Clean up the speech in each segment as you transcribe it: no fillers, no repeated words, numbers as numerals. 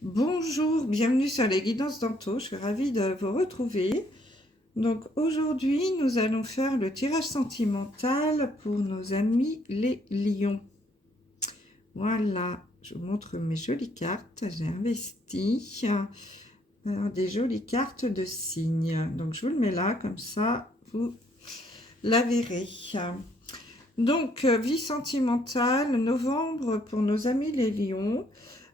Bonjour, bienvenue sur les guidances d'Anto, je suis ravie de vous retrouver. Donc aujourd'hui, nous allons faire le tirage sentimental pour nos amis les lions. Voilà, je vous montre mes jolies cartes, j'ai investi des jolies cartes de signes. Donc je vous le mets là, comme ça vous la verrez. Donc, vie sentimentale, novembre pour nos amis les lions.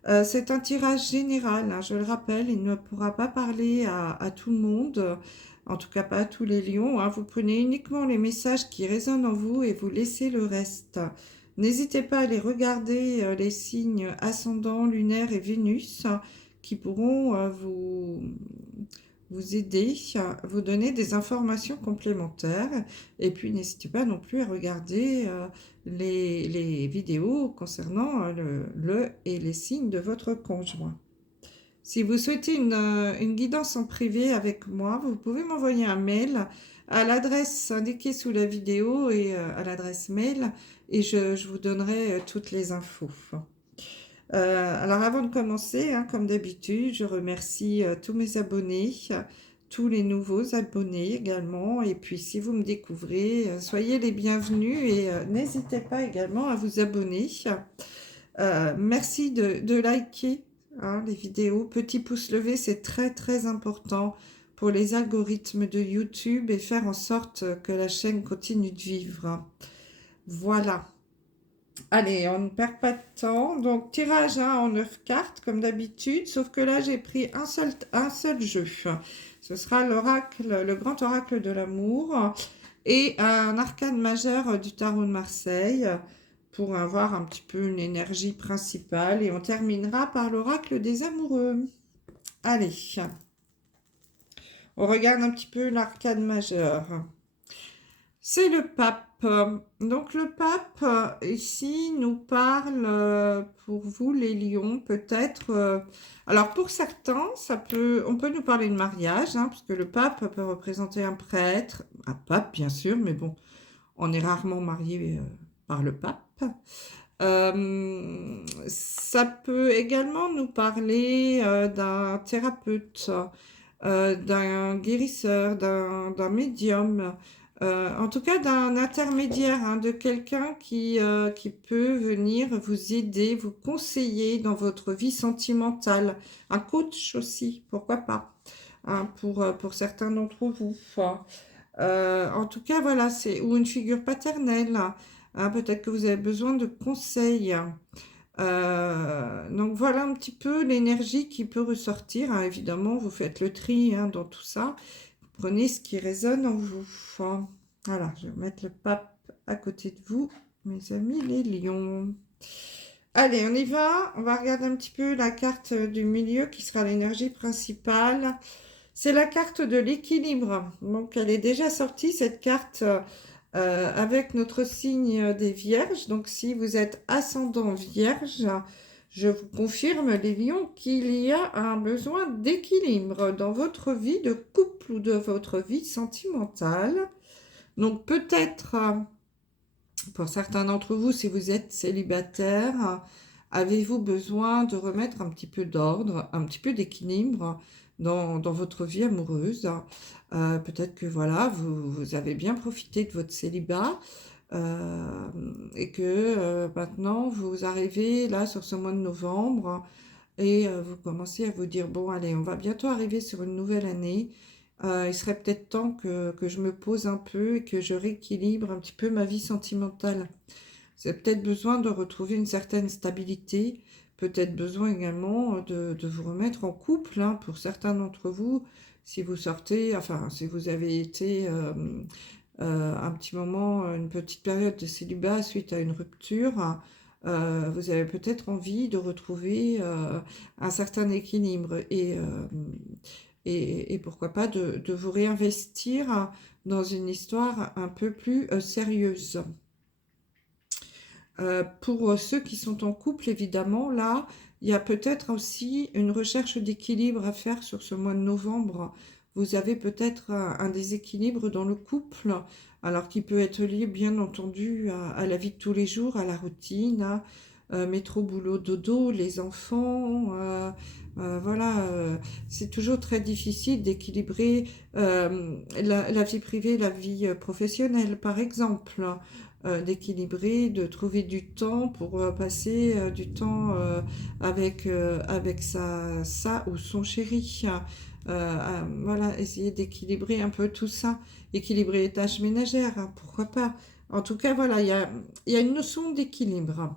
C'est un tirage général, hein, je le rappelle, il ne pourra pas parler à tout le monde, en tout cas pas à tous les lions, hein. Vous prenez uniquement les messages qui résonnent en vous et vous laissez le reste. N'hésitez pas à aller regarder les signes ascendant, lunaire et Vénus qui pourront vous aider, vous donner des informations complémentaires. Et puis n'hésitez pas non plus à regarder les vidéos concernant le et les signes de votre conjoint. Si vous souhaitez une guidance en privé avec moi, vous pouvez m'envoyer un mail à l'adresse indiquée sous la vidéo et à l'adresse mail et je vous donnerai toutes les infos. Alors avant de commencer, hein, comme d'habitude, je remercie tous mes abonnés, tous les nouveaux abonnés également. Et puis si vous me découvrez, soyez les bienvenus et n'hésitez pas également à vous abonner. Merci de liker les vidéos. Petit pouce levé, c'est très très important pour les algorithmes de YouTube et faire en sorte que la chaîne continue de vivre. Voilà. Allez, on ne perd pas de temps. Donc, tirage en 9 cartes, comme d'habitude, sauf que là, j'ai pris un seul jeu. Ce sera l'oracle, le grand oracle de l'amour et un arcane majeur du tarot de Marseille pour avoir un petit peu une énergie principale. Et on terminera par l'oracle des amoureux. Allez, on regarde un petit peu l'arcane majeur. C'est le pape. Donc le pape, ici, nous parle, pour vous les lions, peut-être... alors pour certains, on peut nous parler de mariage, hein, parce que le pape peut représenter un prêtre, un pape bien sûr, mais bon, on est rarement marié par le pape. Ça peut également nous parler d'un thérapeute, d'un guérisseur, d'un médium, en tout cas d'un intermédiaire, hein, de quelqu'un qui peut venir vous aider, vous conseiller dans votre vie sentimentale. Un coach aussi, pourquoi pas, hein, pour certains d'entre vous. En tout cas, voilà, ou une figure paternelle, hein, peut-être que vous avez besoin de conseils. Donc voilà un petit peu l'énergie qui peut ressortir, hein. Évidemment, vous faites le tri, hein, dans tout ça. Vous prenez ce qui résonne en vous. Voilà, je vais mettre le pape à côté de vous, mes amis les lions. Allez, on y va. On va regarder un petit peu la carte du milieu qui sera l'énergie principale. C'est la carte de l'équilibre. Donc elle est déjà sortie, cette carte, avec notre signe des Vierges. Donc si vous êtes ascendant Vierge, je vous confirme, les lions, qu'il y a un besoin d'équilibre dans votre vie de couple ou de votre vie sentimentale. Donc peut-être, pour certains d'entre vous, si vous êtes célibataire, avez-vous besoin de remettre un petit peu d'ordre, un petit peu d'équilibre dans votre vie amoureuse. Peut-être que voilà, vous avez bien profité de votre célibat et que maintenant vous arrivez là sur ce mois de novembre et vous commencez à vous dire, bon allez, on va bientôt arriver sur une nouvelle année. Il serait peut-être temps que je me pose un peu et que je rééquilibre un petit peu ma vie sentimentale. Vous avez peut-être besoin de retrouver une certaine stabilité, peut-être besoin également de vous remettre en couple, hein, pour certains d'entre vous, si vous sortez, enfin si vous avez été un petit moment, une petite période de célibat suite à une rupture, vous avez peut-être envie de retrouver un certain équilibre et pourquoi pas de vous réinvestir dans une histoire un peu plus sérieuse. Pour ceux qui sont en couple, évidemment, là, il y a peut-être aussi une recherche d'équilibre à faire sur ce mois de novembre. Vous avez peut-être un déséquilibre dans le couple, alors qui peut être lié, bien entendu, à la vie de tous les jours, à la routine, métro, boulot, dodo, les enfants, voilà, c'est toujours très difficile d'équilibrer la vie privée, la vie professionnelle, par exemple, d'équilibrer, de trouver du temps pour passer du temps avec sa ou son chéri. Voilà, essayer d'équilibrer un peu tout ça, équilibrer les tâches ménagères, hein, pourquoi pas. En tout cas, voilà, il y a une notion d'équilibre.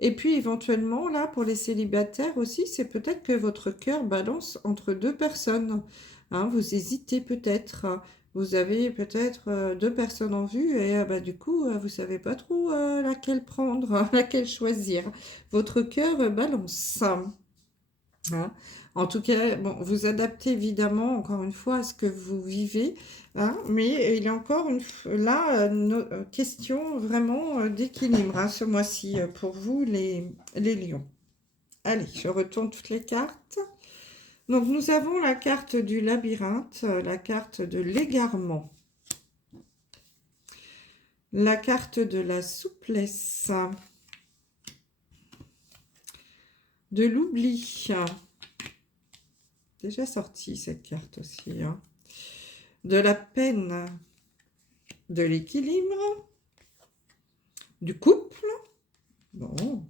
Et puis éventuellement, là, pour les célibataires aussi, c'est peut-être que votre cœur balance entre deux personnes. Hein, vous hésitez peut-être. Vous avez peut-être deux personnes en vue et bah, du coup, vous savez pas trop laquelle prendre, laquelle choisir. Votre cœur balance. Hein. En tout cas, bon, vous adaptez évidemment, encore une fois, à ce que vous vivez, hein, mais il y a encore là question vraiment d'équilibre hein, ce mois-ci pour vous, les lions. Allez, je retourne toutes les cartes. Donc, nous avons la carte du labyrinthe, la carte de l'égarement, la carte de la souplesse, de l'oubli. Déjà sorti cette carte aussi. Hein. De la peine, de l'équilibre, du couple, bon,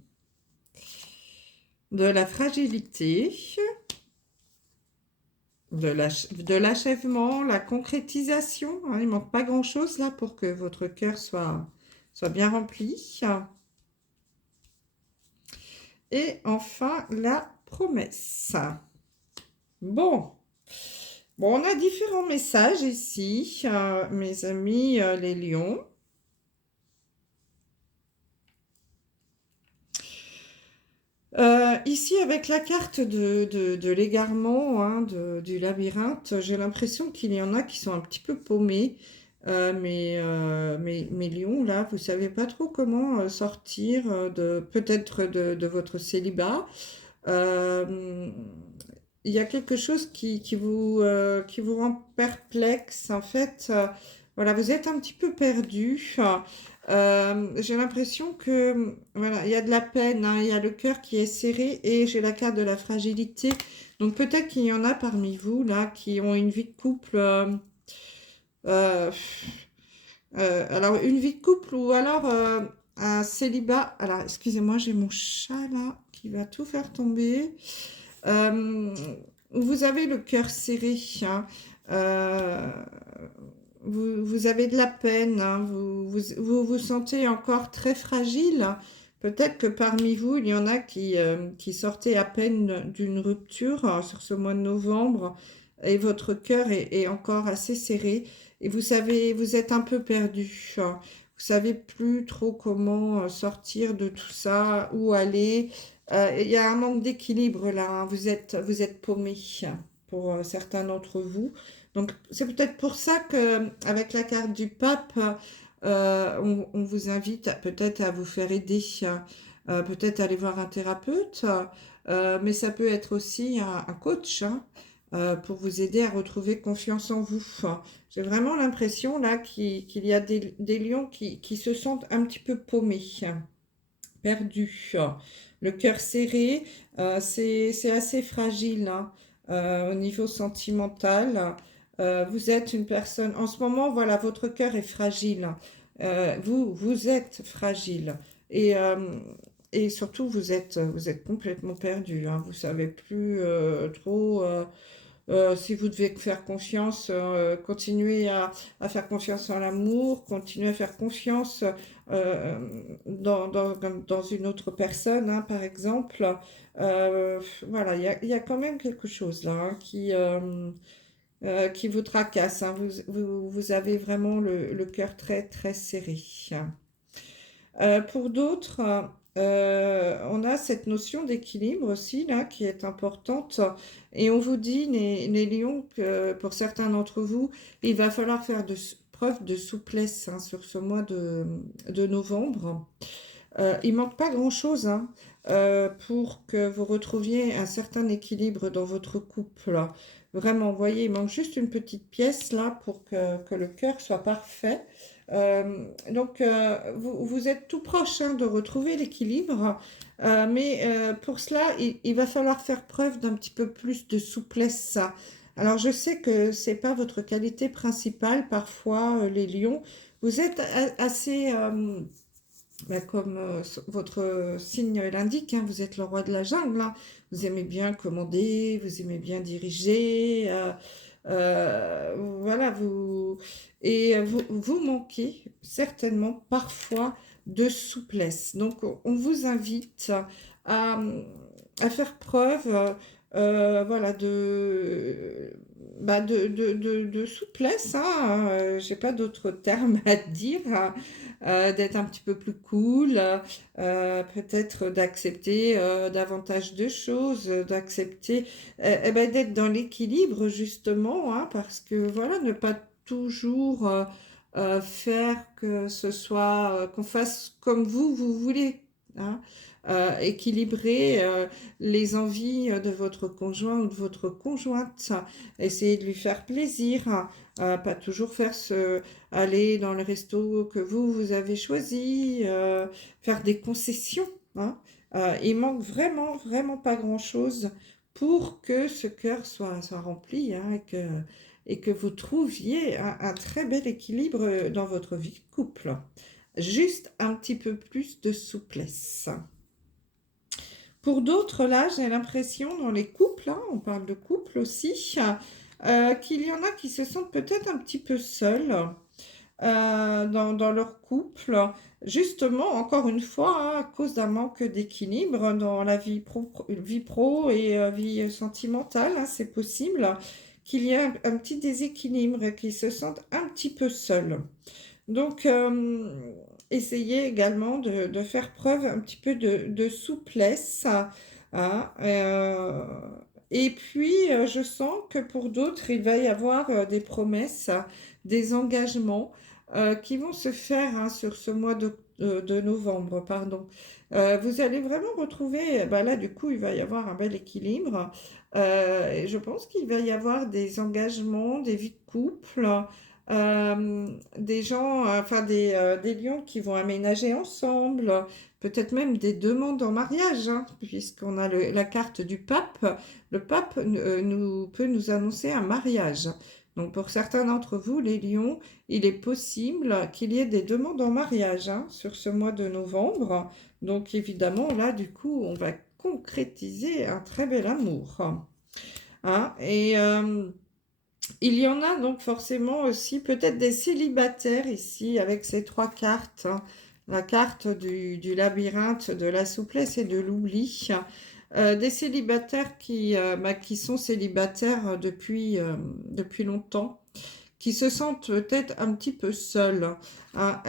de la fragilité, de l'achèvement, la concrétisation. Hein, il ne manque pas grand-chose là pour que votre cœur soit bien rempli. Et enfin, la promesse. Bon, on a différents messages ici, mes amis les lions. Ici, avec la carte de l'égarement, hein, du labyrinthe, j'ai l'impression qu'il y en a qui sont un petit peu paumés. Mes lions, là, vous savez pas trop comment sortir peut-être de votre célibat. Il y a quelque chose qui vous rend perplexe. En fait, voilà, vous êtes un petit peu perdu. J'ai l'impression que voilà, il y a de la peine, hein, il y a le cœur qui est serré et j'ai la carte de la fragilité. Donc peut-être qu'il y en a parmi vous là qui ont une vie de couple. Euh, alors une vie de couple ou alors un célibat. Alors excusez-moi, j'ai mon chat là qui va tout faire tomber. Euh, vous avez le cœur serré, hein. Euh, vous avez de la peine, hein. Vous sentez encore très fragile. Peut-être que parmi vous, il y en a qui sortaient à peine d'une rupture sur ce mois de novembre et votre cœur est encore assez serré et vous savez, vous êtes un peu perdu. Vous savez plus trop comment sortir de tout ça, où aller. Il y a un manque d'équilibre là, hein. Vous êtes paumé pour certains d'entre vous. Donc, c'est peut-être pour ça que, avec la carte du pape, on vous invite peut-être à vous faire aider, peut-être aller voir un thérapeute, mais ça peut être aussi un coach hein, pour vous aider à retrouver confiance en vous. J'ai vraiment l'impression là qu'il y a des lions qui se sentent un petit peu paumés, perdus, le cœur serré, c'est assez fragile hein, au niveau sentimental. Vous êtes une personne, en ce moment, voilà, votre cœur est fragile. Vous êtes fragile. Et, euh, et surtout, vous êtes complètement perdu. Hein. Vous savez plus trop si vous devez faire confiance, continuez à faire confiance en l'amour, continuez à faire confiance dans une autre personne, hein, par exemple. Voilà, il y a quand même quelque chose là hein, qui vous tracasse. Hein. Vous avez vraiment le cœur très, très serré. Pour d'autres, on a cette notion d'équilibre aussi, là, qui est importante. Et on vous dit, les lions, que pour certains d'entre vous, il va falloir faire preuve de souplesse hein, sur ce mois de novembre. Il manque pas grand-chose. Hein. pour que vous retrouviez un certain équilibre dans votre couple. Vraiment, vous voyez, il manque juste une petite pièce là pour que le cœur soit parfait. Donc, vous êtes tout proche hein, de retrouver l'équilibre, mais pour cela, il va falloir faire preuve d'un petit peu plus de souplesse. Alors, je sais que c'est pas votre qualité principale, parfois, les lions. Vous êtes assez, comme votre signe l'indique, hein, vous êtes le roi de la jungle. Hein. Vous aimez bien commander, vous aimez bien diriger. Voilà, vous manquez certainement parfois de souplesse. Donc, on vous invite à, à faire preuve voilà, de souplesse. Hein, j'ai pas d'autre terme à dire. Hein, d'être un petit peu plus cool, peut-être d'accepter davantage de choses, d'accepter d'être dans l'équilibre justement, hein, parce que voilà, ne pas toujours faire que ce soit, qu'on fasse comme vous voulez. Hein, équilibrer les envies de votre conjoint ou de votre conjointe, essayer de lui faire plaisir, pas toujours aller dans le resto que vous avez choisi, faire des concessions. Hein. Il manque vraiment, vraiment pas grand-chose pour que ce cœur soit rempli hein, et que vous trouviez un très bel équilibre dans votre vie de couple. Juste un petit peu plus de souplesse. Pour d'autres, là, j'ai l'impression dans les couples, hein, on parle de couple aussi, qu'il y en a qui se sentent peut-être un petit peu seuls dans leur couple, justement, encore une fois, hein, à cause d'un manque d'équilibre dans la vie pro et vie sentimentale, hein, c'est possible qu'il y ait un petit déséquilibre et qu'ils se sentent un petit peu seuls. Donc, essayez également de faire preuve un petit peu de souplesse. Hein, et puis, je sens que pour d'autres, il va y avoir des promesses, des engagements qui vont se faire hein, sur ce mois de novembre. Pardon. Vous allez vraiment retrouver, bah là, du coup, il va y avoir un bel équilibre. Et je pense qu'il va y avoir des engagements, des vies de couple. Des gens, enfin des lions qui vont aménager ensemble, peut-être même des demandes en mariage, hein, puisqu'on a la carte du pape. Le pape peut nous annoncer un mariage. Donc pour certains d'entre vous, les lions, il est possible qu'il y ait des demandes en mariage hein, sur ce mois de novembre. Donc évidemment, là, du coup, on va concrétiser un très bel amour. Hein, et il y en a donc forcément aussi peut-être des célibataires ici avec ces trois cartes. Hein. La carte du labyrinthe, de la souplesse et de l'oubli. Des célibataires qui sont célibataires depuis longtemps, qui se sentent peut-être un petit peu seuls. Hein,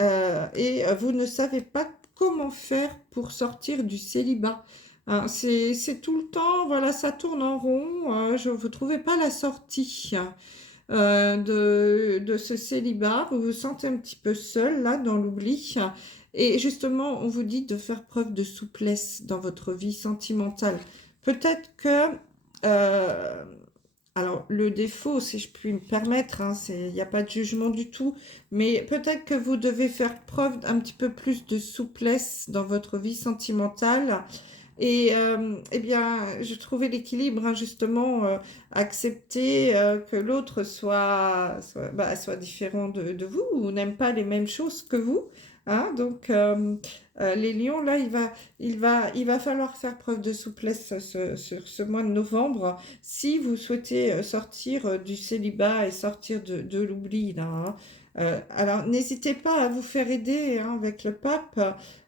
et vous ne savez pas comment faire pour sortir du célibat. Hein, c'est tout le temps, voilà, ça tourne en rond. Vous ne trouvez pas la sortie. Hein de ce célibat, vous vous sentez un petit peu seul là dans l'oubli et justement on vous dit de faire preuve de souplesse dans votre vie sentimentale. Peut-être que alors le défaut si je puis me permettre, hein, il n'y a pas de jugement du tout, mais peut-être que vous devez faire preuve d'un petit peu plus de souplesse dans votre vie sentimentale. Et eh bien, je trouvais l'équilibre, hein, justement, accepter que l'autre soit différent de vous ou n'aime pas les mêmes choses que vous. Hein, donc, les lions, là, il va falloir faire preuve de souplesse sur ce mois de novembre si vous souhaitez sortir du célibat et sortir de l'oubli, là. Hein. Alors, n'hésitez pas à vous faire aider hein, avec le pape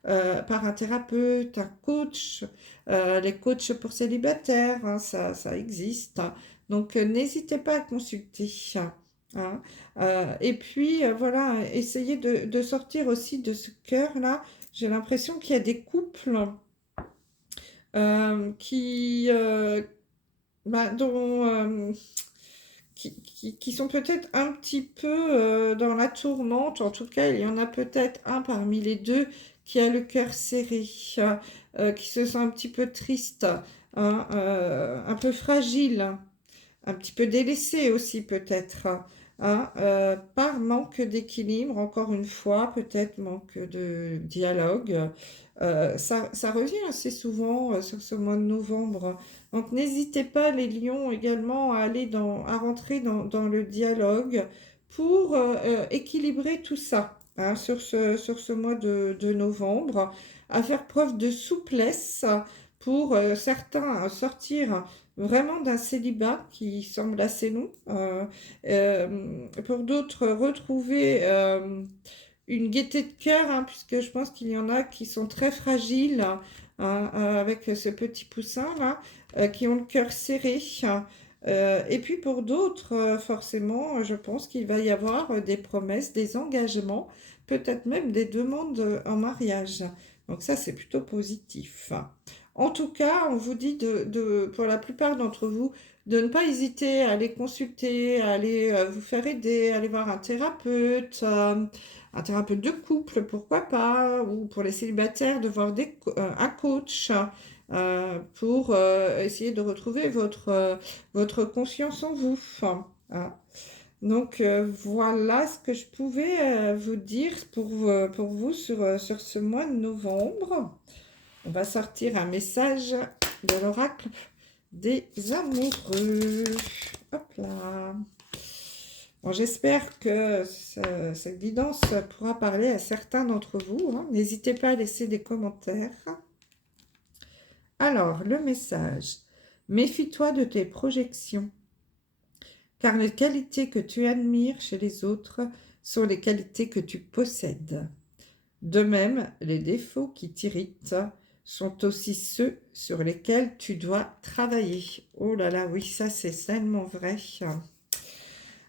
par un thérapeute, un coach, les coachs pour célibataires, hein, ça existe. Hein. Donc, n'hésitez pas à consulter. Hein. Et puis, voilà, essayez de sortir aussi de ce cœur-là. J'ai l'impression qu'il y a des couples qui, dont, qui sont peut-être un petit peu dans la tourmente. En tout cas, il y en a peut-être un parmi les deux qui a le cœur serré, qui se sent un petit peu triste, hein, un peu fragile, un petit peu délaissé aussi peut-être, hein, par manque d'équilibre, encore une fois, peut-être manque de dialogue. Ça revient assez souvent sur ce mois de novembre. Donc n'hésitez pas, les lions, également à rentrer dans le dialogue pour équilibrer tout ça, hein, sur ce mois de novembre, à faire preuve de souplesse pour certains sortir vraiment d'un célibat qui semble assez long, pour d'autres retrouver une gaieté de cœur, hein, puisque je pense qu'il y en a qui sont très fragiles, hein, avec ce petit poussin-là, qui ont le cœur serré. Et puis pour d'autres, forcément, je pense qu'il va y avoir des promesses, des engagements, peut-être même des demandes en mariage. Donc ça, c'est plutôt positif. En tout cas, on vous dit pour la plupart d'entre vous, de ne pas hésiter à aller consulter, à aller vous faire aider, à aller voir un thérapeute de couple, pourquoi pas, ou pour les célibataires, de voir un coach pour essayer de retrouver votre confiance en vous. Hein. Donc voilà ce que je pouvais vous dire pour vous sur ce mois de novembre. On va sortir un message de l'oracle des amoureux. Hop là. Bon, j'espère que cette guidance pourra parler à certains d'entre vous, hein. N'hésitez pas à laisser des commentaires. Alors, le message. Méfie-toi de tes projections, car les qualités que tu admires chez les autres sont les qualités que tu possèdes. De même, les défauts qui t'irritent sont aussi ceux sur lesquels tu dois travailler. Oh là là, oui, ça c'est tellement vrai.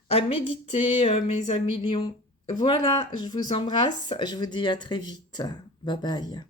À méditer, mes amis lions. Voilà, je vous embrasse, je vous dis à très vite. Bye bye.